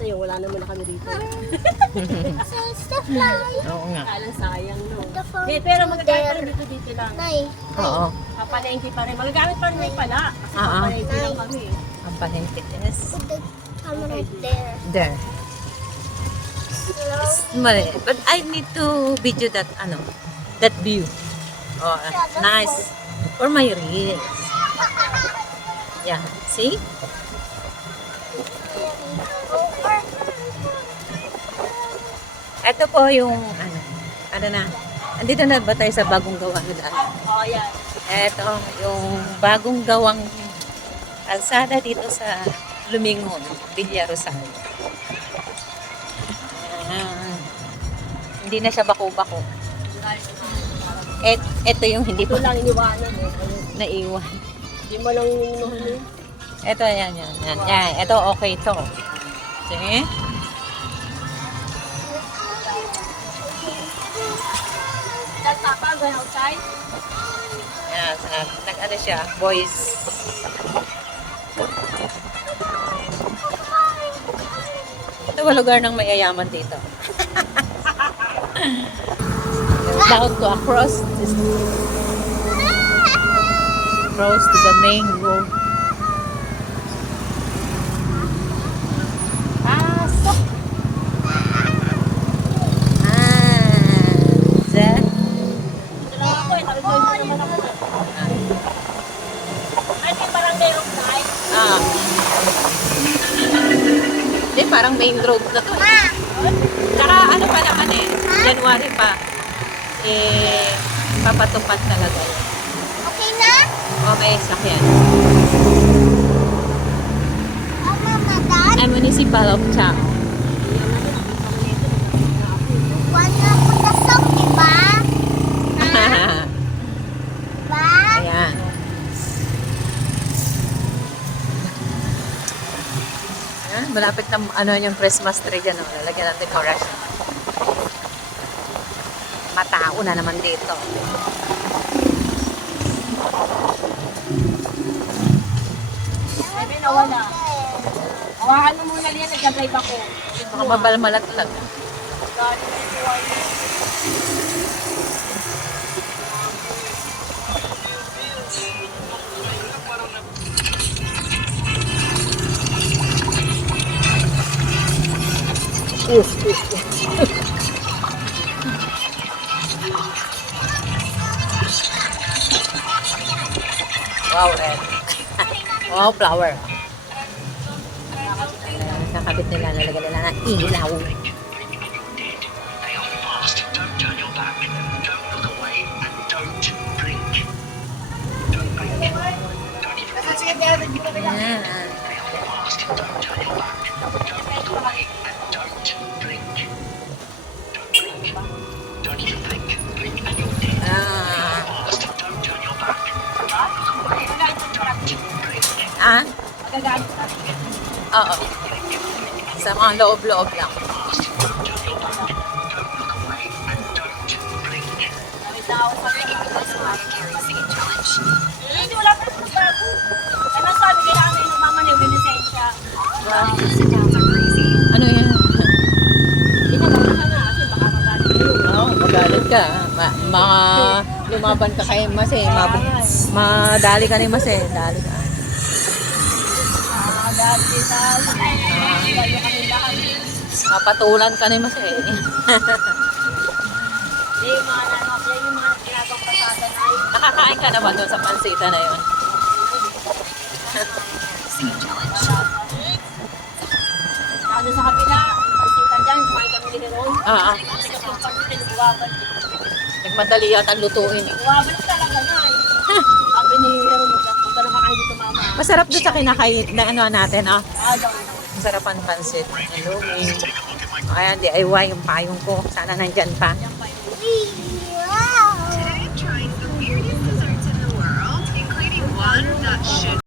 sa'yo, wala naman na kami dito. Oo nga. Alang sayang, no? Pero magagamit pa rin dito lang. Oo. Papalengke pa rin. Magagamit pa rin may pala. Kasi papalengke lang kami. Ang palengke. Yes. Camera there. There. Mali. But I need to video that, that view. Oh, nice. For my reels. Yeah. See? Ito po yung, andito na ba tayo sa bagong gawang daan? Oo, yan. Ito, yung bagong gawang kalsada dito sa Lumingon, Villa Rosario. Hindi na siya bako-bako. Ito yung hindi Ito pa lang iniwanan eh. naiwan. Hindi mo lang ininuhan eh. Ito, yan. Ito, okay to. See? That's Papa going outside? Yan, nag-ano siya, boys. Ito ba lugar ng mayayaman dito? Down to across to the main road. Pasok! Ako eh, tabi-tabi naman ako. Ay, may barangay outside. Hindi, parang main road na to. Tsaka ano pa naman January pa. Papatupad talaga. Okay na? Okay, sakyan. Mama, Dad? I'm municipal of Chao. One na po na song, diba? Ba? Ayan. Ayan, malapit na yung Christmas tree dyan. Lalagyan ng decoration. Matao na naman dito. Pwede nawala. Hawakan mo muna liyan, nag-drive ako. Mga mabalmalat lang. Galing na yung wire. Wow, red. Wow, flower. Kakabit nila, nalagyan nila ng ilaw. Ayan. Magagamit ka. Oo. Sa mga loob-loob lang. Gamit na ako sa hindi, wala pa rin bago. Ano sabi, kailangan na yung mama niyo, binisensya. Ano yan? Pinagawa ka na kasi baka magalit kayo. Oo, magalit ka. Lumaban ka kay Mas eh. Madali ka ni Mas eh. Dali ka. Magalit sa bayo kami lahat. Mapatulan ka ni Mas eh. Yung mga nanokya, yung mga ginagawang pasada na yun. Nakakain ka na ba doon sa pansita na yun? Ano sa kapila, pansitan dyan, kumain kami ni Heron. Kasi kapag pansitan, iwaban. Nagmadali yata lutuin eh. Iwaban talaga na eh. Sabi ni Heron, huwag ka na kakain dito mama. Masarap doon sa kinakain na ano natin ah. Ayaw. Masarap ang pansit. Hello. Ayan, DIY yung payong ko. Sana nandyan pa. Wow! Today I'm trying the weirdest desserts in the world, including one that should